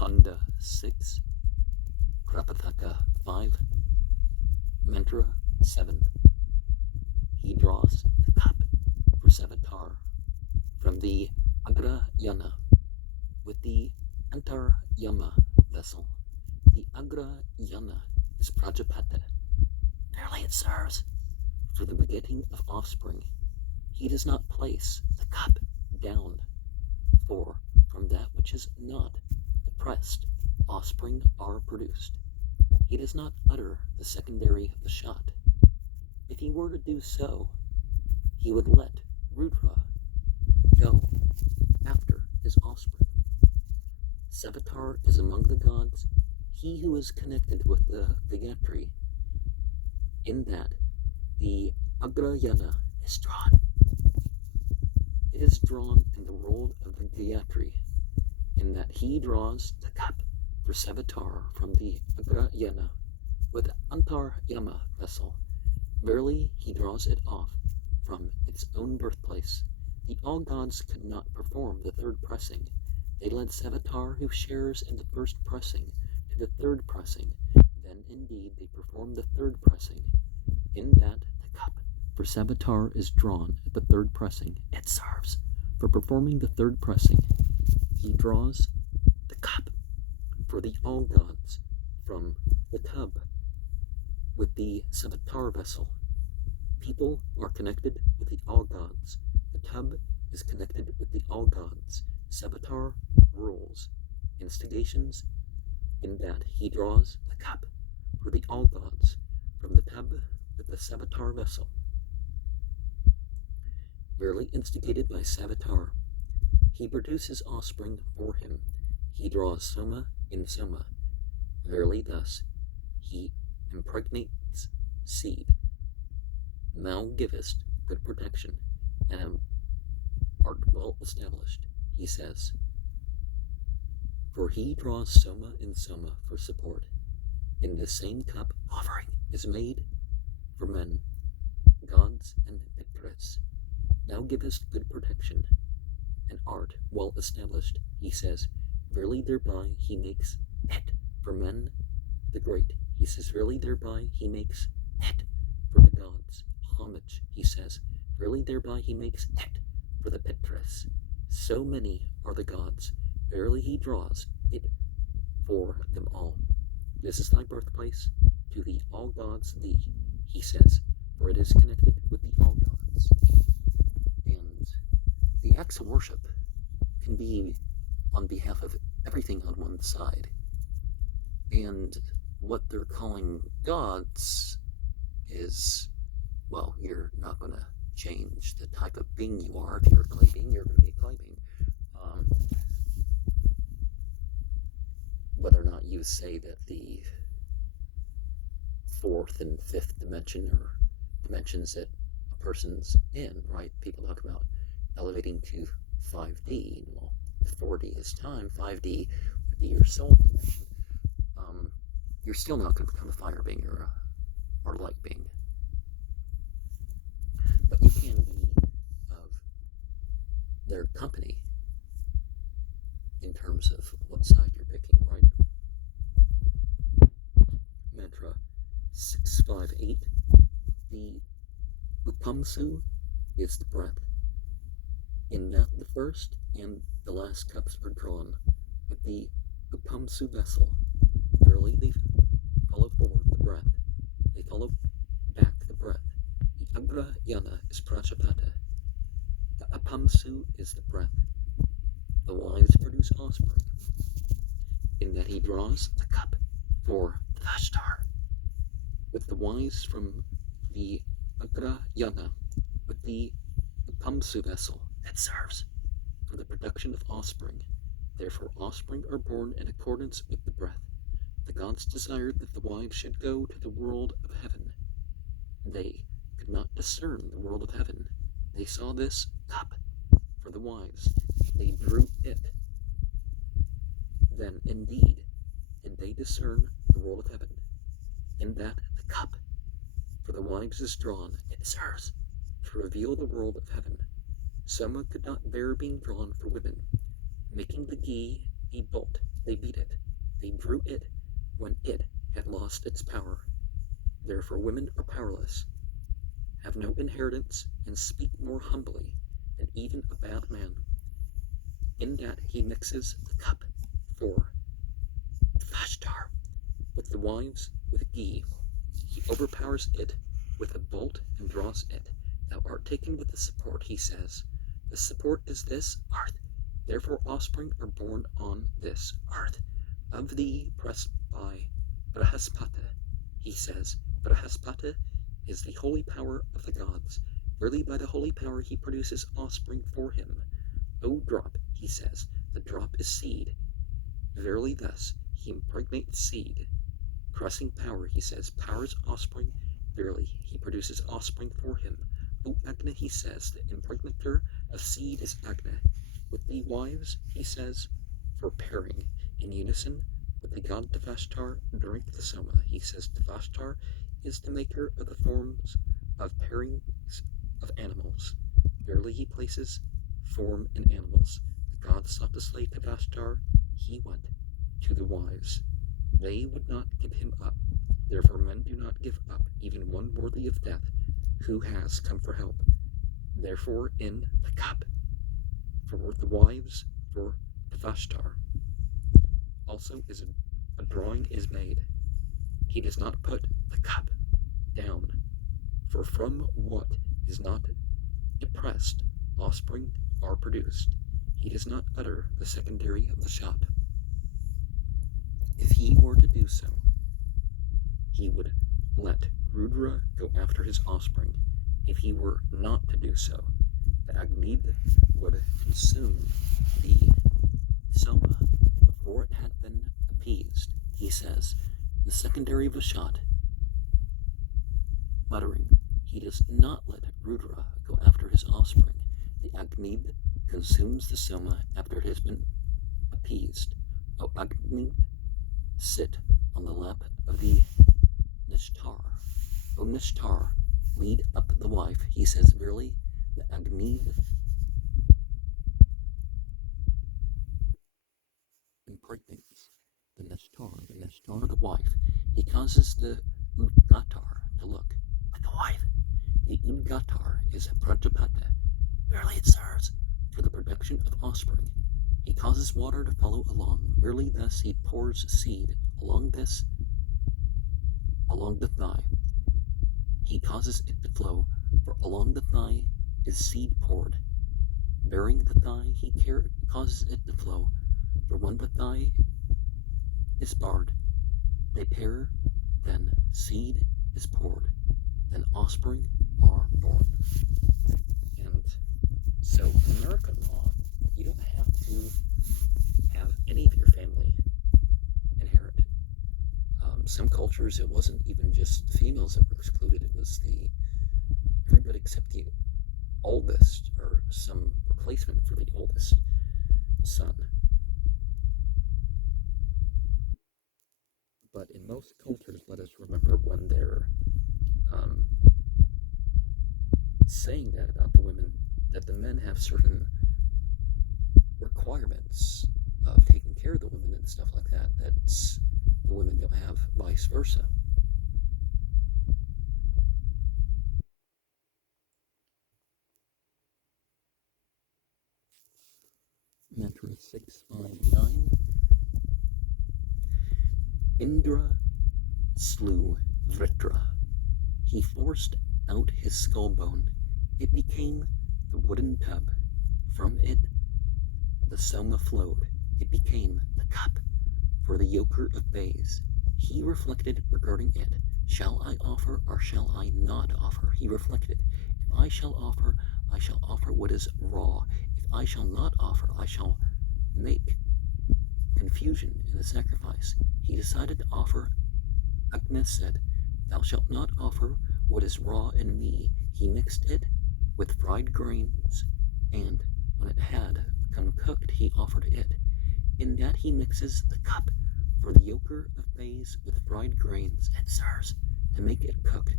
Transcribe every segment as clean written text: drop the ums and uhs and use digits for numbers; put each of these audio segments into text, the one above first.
Kanda 6, Prapathaka 5, Mantra 7. He draws the cup for Savitar from the Agrayana with the Antaryama vessel. The Agrayana is Prajapata. Verily it serves for the begetting of offspring. He does not place the cup down, for from that which is not depressed, offspring are produced. He does not utter the secondary of the shot. If he were to do so, he would let Rudra go after his offspring. Savitar is among the gods he who is connected with the Gayatri, in that the Agrayana is drawn. It is drawn in the role of the Gayatri, in that he draws the cup for Savitar from the Agrayana with the Antaryama vessel. Verily, he draws it off from its own birthplace. The all gods could not perform the third pressing. They led Savitar, who shares in the first pressing, to the third pressing. Then indeed they perform the third pressing, in that the cup for Savitar is drawn at the third pressing. It serves for performing the third pressing. He draws the cup for the all gods from the tub with the Savitar vessel. People are connected with the all gods. The tub is connected with the all gods. Savitar rules instigations, in that he draws the cup for the all gods from the tub with the Savitar vessel. Verily instigated by Savitar, he produces offspring for him. He draws soma in soma. Verily thus he impregnates seed. Thou givest good protection, and art well established, he says. For he draws soma in soma for support. In the same cup offering is made for men, gods, and Pitras. Thou givest good protection, and art well established, he says. Verily thereby he makes it for men the great. He says, verily thereby he makes it for the gods. Homage, he says. Verily thereby he makes it for the Pitras. So many are the gods. Verily he draws it for them all. This is thy birthplace. To the all gods thee, he says, for it is connected with the all gods. And the acts of worship can be on behalf of everything on one side. And what they're calling gods is, well, you're not going to change the type of being you are. If you're a clay being, you're going to be a clay being. Whether or not you say that the fourth and fifth dimension are dimensions that a person's in, right? People talk about elevating to 5D. Well, 4D is time, 5D would be your soul dimension. You're still not going to become a fire being or light being. But you can be of their company in terms of what side you're picking, right? Mantra 658. The Upamsu is the breath. In that the first and the last cups are drawn with the Upamsu vessel. Verily they follow forward the breath. They follow back the breath. The Agrayana is Prajapata. The Upamsu is the breath. The wives produce offspring, in that he draws the cup for the Vashtar. With the wives from the Agrayana, with the Upamsu vessel that serves for the production of offspring. Therefore offspring are born in accordance with the breath. The gods desired that the wives should go to the world of heaven. They could not discern the world of heaven. They saw this cup for the wives. They drew it. Then indeed did they discern the world of heaven, in that the cup for the wives is drawn. It serves to reveal the world of heaven. Soma could not bear being drawn for women, making the ghee a bolt. They beat it. They drew it when it had lost its power. Therefore women are powerless, have no inheritance, and speak more humbly than even a bad man. In that he mixes the cup for Vashtar with the wives with ghee. He overpowers it with a bolt and draws it. Thou art taken with the support, he says. The support is this earth. Therefore offspring are born on this earth. Of thee pressed by Brahaspata, he says. Brahaspata is the holy power of the gods. Verily by the holy power he produces offspring for him. O drop, he says, the drop is seed. Verily thus he impregnates seed. Pressing power, he says, powers offspring. Verily he produces offspring for him. O Agna, he says, the impregnator of seed is Agna. With the wives, he says, for pairing. In unison with the god Devashtar during the Soma, he says Devashtar is the maker of the forms of pairings of animals. Verily he places form in animals. The gods sought to slay Devashtar. He went to the wives. They would not give him up. Therefore men do not give up even one worthy of death who has come for help. Therefore in the cup for the wives for Devashtar also is a drawing is made. He does not put the cup down, for from what is not depressed offspring are produced. He does not utter the secondary Vashat. If he were to do so, he would let Rudra go after his offspring. If he were not to do so, the Agnid would consume the Soma before it had been appeased. He says, the secondary Vashat, muttering, he does not let Rudra go after his offspring. The Agnid consumes the Soma after it has been appeased. O Agnid, sit on the lap of the Nishtar. O Nishtar, lead up the wife. He says, verily, the Agnid impregnates the Nishtar the wife. He causes the Udgatar to look like a wife. The Udgatar is Prajapata. Verily it serves for the production of offspring. He causes water to follow along. Verily thus he pours seed along the thigh. He causes it to flow, for along the thigh is seed poured. Bearing the thigh, he causes it to flow, for when the thigh is barred, they pair, then seed is poured, then offspring are born. And so in American law, you don't have to have any of your family inherit. Some cultures, it wasn't even just the females that were excluded, it was everybody except the oldest, or some replacement for the oldest son. But in most cultures, let us remember when they're saying that about the women, that the men have certain requirements of taking care of the women and stuff like that, the women don't have, vice versa. Mantra 659. Indra slew Vritra. He forced out his skull bone. It became the wooden tub. From it the Soma flowed. It became the cup for the Yagur of bays. He reflected regarding it. Shall I offer or shall I not offer? He reflected. If I shall offer what is raw. If I shall not offer, I shall make confusion in the sacrifice. He decided to offer. Agnes said, thou shalt not offer what is raw in me. He mixed it with fried grains, and when it had become cooked, he offered it. In that he mixes the cup for the Yagur of bays with fried grains, it serves to make it cooked.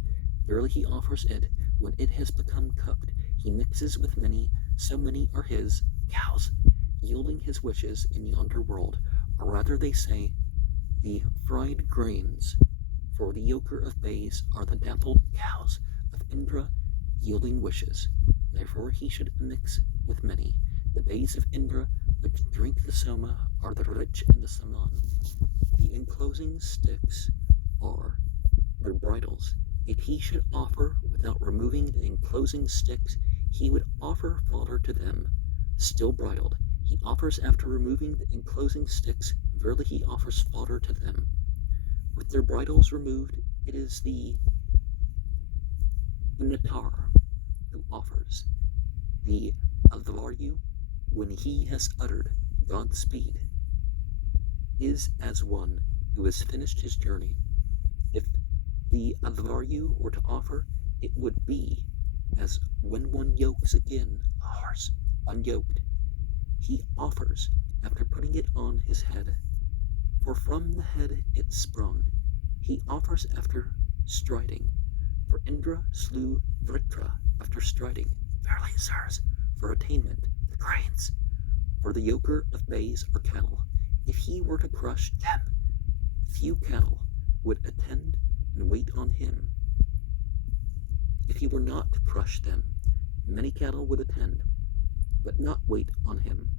Verily he offers it when it has become cooked. He mixes with many, so many are his cows. yielding his wishes in yonder world, or rather they say, the fried grains for the yoker of bays are the dappled cows of Indra, yielding wishes. Therefore he should mix with many. The bays of Indra, which drink the soma, are the rich and the saman. The enclosing sticks are their bridles. If he should offer without removing the enclosing sticks, he would offer fodder to them, still bridled. He offers after removing the enclosing sticks, verily he offers fodder to them. With their bridles removed, it is the Unatar who offers. The Advaryu, when he has uttered Godspeed, is as one who has finished his journey. If the Advaryu were to offer, it would be as when one yokes again a horse unyoked. He offers after putting it on his head, for from the head it sprung. He offers after striding, for Indra slew Vritra after striding. Verily, sirs, for attainment, the grains, for the yoker of bays or cattle. If he were to crush them, few cattle would attend and wait on him. If he were not to crush them, many cattle would attend, but not wait on him.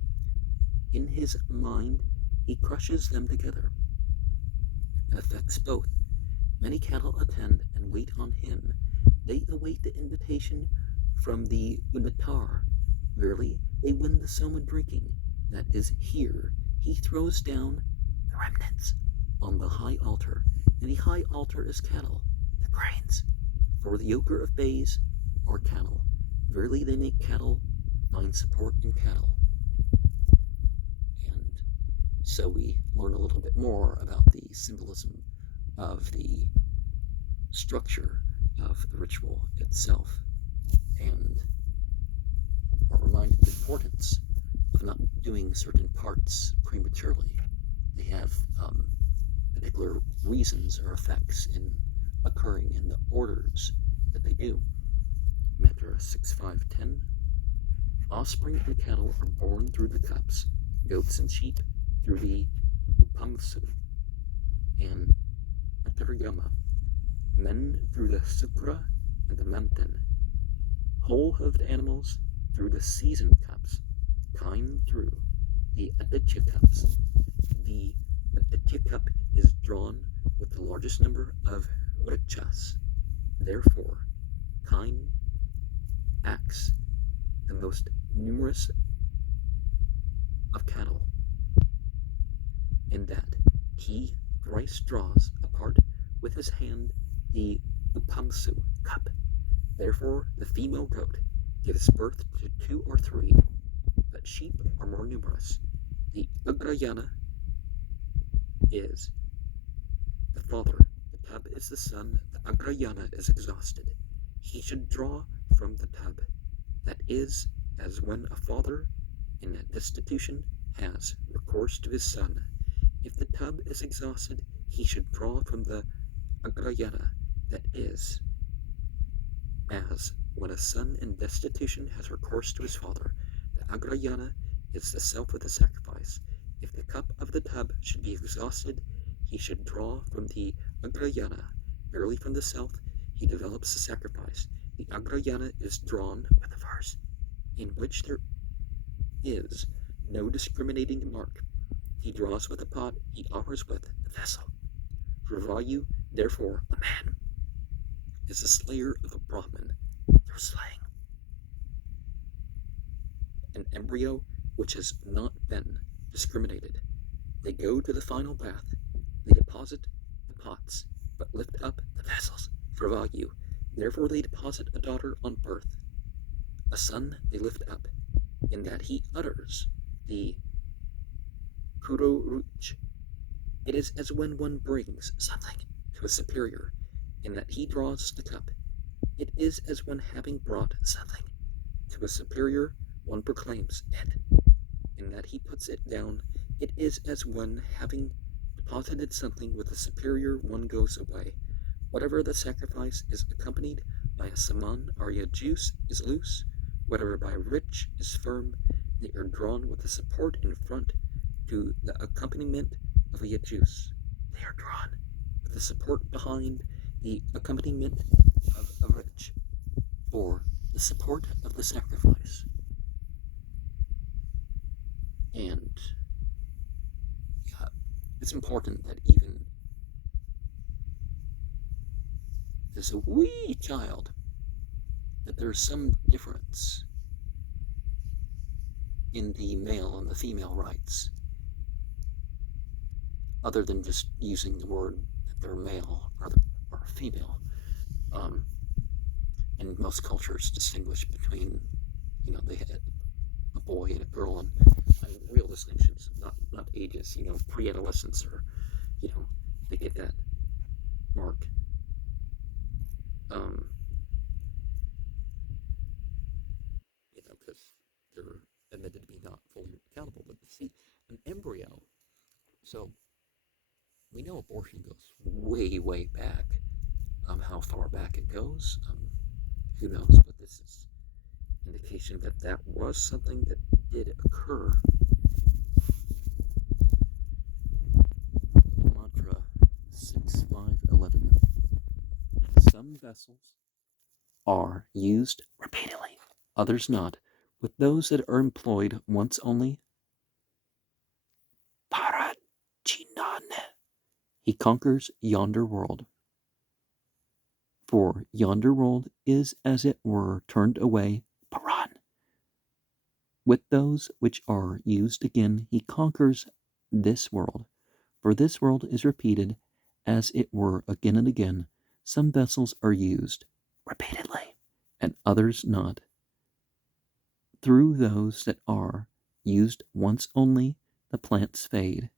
In his mind, he crushes them together, and affects both. Many cattle attend and wait on him. They await the invitation from the Unatar. Verily, they win the soma drinking, that is here. He throws down the remnants on the high altar, and the high altar is cattle, the grains. For the yoker of bays are cattle. Verily, they make cattle find support in cattle. And so we learn a little bit more about the symbolism of the structure of the ritual itself, and are reminded the importance of not doing certain parts prematurely. They have particular reasons or effects in occurring in the orders that they do. Mantra 6.5.10. Offspring and cattle are born through the cups, goats and sheep through the upamsu and ataryama, men through the sukra and the mantan, whole-hoofed animals through the seasoned cups, kine through the aditya cups. The aditya cup is drawn with the largest number of richas. Therefore, kine acts the most numerous of cattle, in that he thrice draws apart with his hand the upamsu cup. Therefore, the female goat gives birth to 2 or 3, but sheep are more numerous. The agrayana is the father, the tub is the son, the agrayana is exhausted. He should draw from the tub. That is, as when a father in a destitution has recourse to his son. If the tub is exhausted, he should draw from the agrayana. That is, as when a son in destitution has recourse to his father. The agrayana is the self with the sacrifice. If the cup of the tub should be exhausted, he should draw from the agrayana. Verily from the self he develops the sacrifice. The agrayana is drawn with a verse, in which there is no discriminating mark. He draws with a pot, he offers with the vessel. For value, therefore, a man is the slayer of a Brahmin through slaying. An embryo which has not been discriminated. They go to the final bath. They deposit the pots, but lift up the vessels for value. Therefore they deposit a daughter on birth. A son they lift up, in that he utters the kuroruch. It is as when one brings something to a superior, in that he draws the cup. It is as when having brought something to a superior, one proclaims it, in that he puts it down. It is as when having deposited something with a superior, one goes away. Whatever the sacrifice is accompanied by a saman arya juice is loose, whatever by rich is firm. They are drawn with the support in front to the accompaniment of a juice. They are drawn with the support behind the accompaniment of a rich for the support of the sacrifice. And yeah, it's important that even as a wee child, that there's some difference in the male and the female rights, other than just using the word that they're male or female. And most cultures distinguish between, they had a boy and a girl, and real distinctions, not ages, pre-adolescence, or, they get that mark. Because they're admitted to be not fully accountable. But see, an embryo, so we know abortion goes way, way back. How far back it goes, who knows? But this is indication that that was something that did occur. Mantra 6511. Some vessels are used repeatedly, others not. With those that are employed once only, Parajinan, he conquers yonder world. For yonder world is as it were turned away, Paran. With those which are used again, he conquers this world. For this world is repeated as it were again and again. Some vessels are used repeatedly, and others not. Through those that are used once only, the plants fade.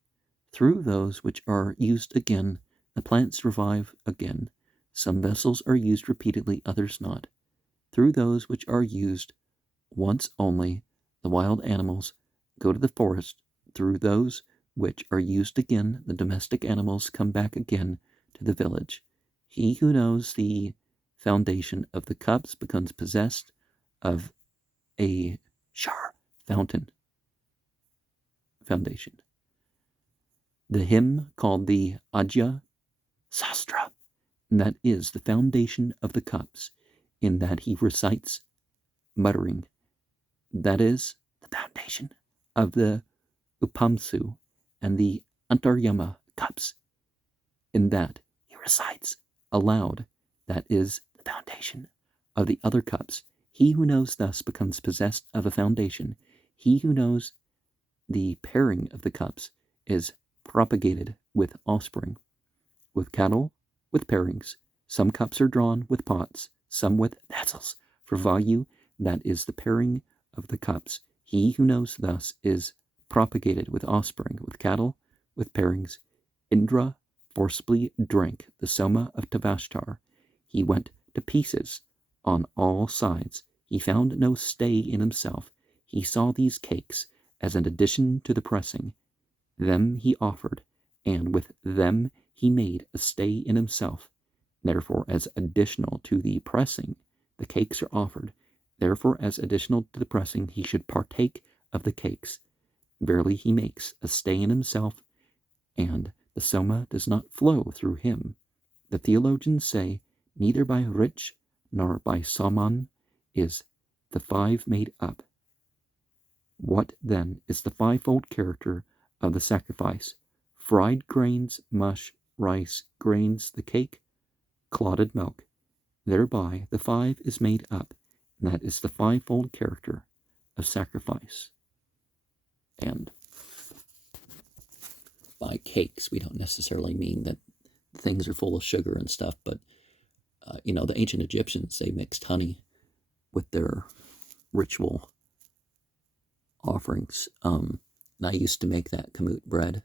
Through those which are used again, the plants revive again. Some vessels are used repeatedly, others not. Through those which are used once only, the wild animals go to the forest. Through those which are used again, the domestic animals come back again to the village. He who knows the foundation of the cups becomes possessed of a shar fountain foundation. The hymn called the Ajya Sastra, that is the foundation of the cups, in that he recites muttering. That is the foundation of the Upamsu and the Antaryama cups, in that he recites aloud. That is the foundation of the other cups. He who knows thus becomes possessed of a foundation. He who knows the pairing of the cups is propagated with offspring, with cattle, with pairings. Some cups are drawn with pots, some with vessels. For value, that is the pairing of the cups. He who knows thus is propagated with offspring, with cattle, with pairings. Indra forcibly drank the soma of Tavashtar. He went to pieces on all sides. He found no stay in himself. He saw these cakes as an addition to the pressing. Them he offered, and with them he made a stay in himself. Therefore, as additional to the pressing, the cakes are offered. Therefore, as additional to the pressing, he should partake of the cakes. Verily, he makes a stay in himself, and the soma does not flow through him. The theologians say, neither by rich nor by saman is the five made up. What then is the fivefold character of the sacrifice? Fried grains, mush, rice, grains, the cake, clotted milk. Thereby the five is made up, and that is the fivefold character of sacrifice. And by cakes, we don't necessarily mean that things are full of sugar and stuff, but the ancient Egyptians, they mixed honey with their ritual offerings. And I used to make that kamut bread,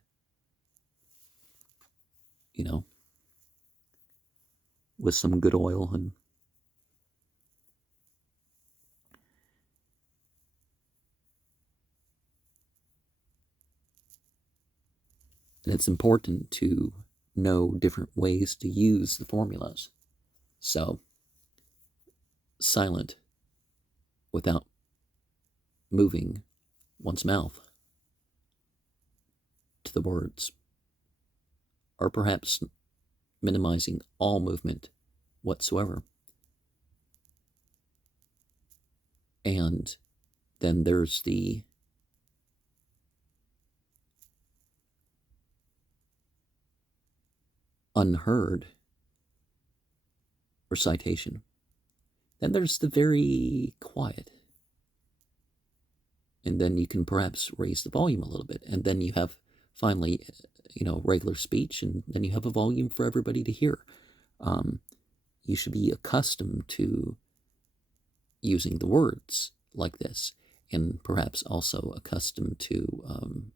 with some good oil, and it's important to know different ways to use the formulas. So, silent without moving one's mouth to the words, or perhaps minimizing all movement whatsoever. And then there's the unheard recitation. Then there's the very quiet. And then you can perhaps raise the volume a little bit. And then you have finally, regular speech, and then you have a volume for everybody to hear. You should be accustomed to using the words like this, and perhaps also accustomed to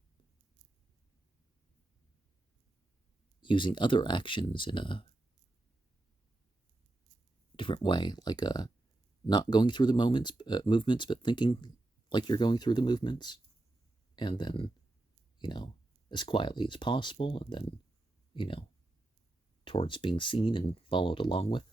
using other actions in a different way, like not going through the movements, but thinking like you're going through the movements, and then, as quietly as possible, and then, towards being seen and followed along with.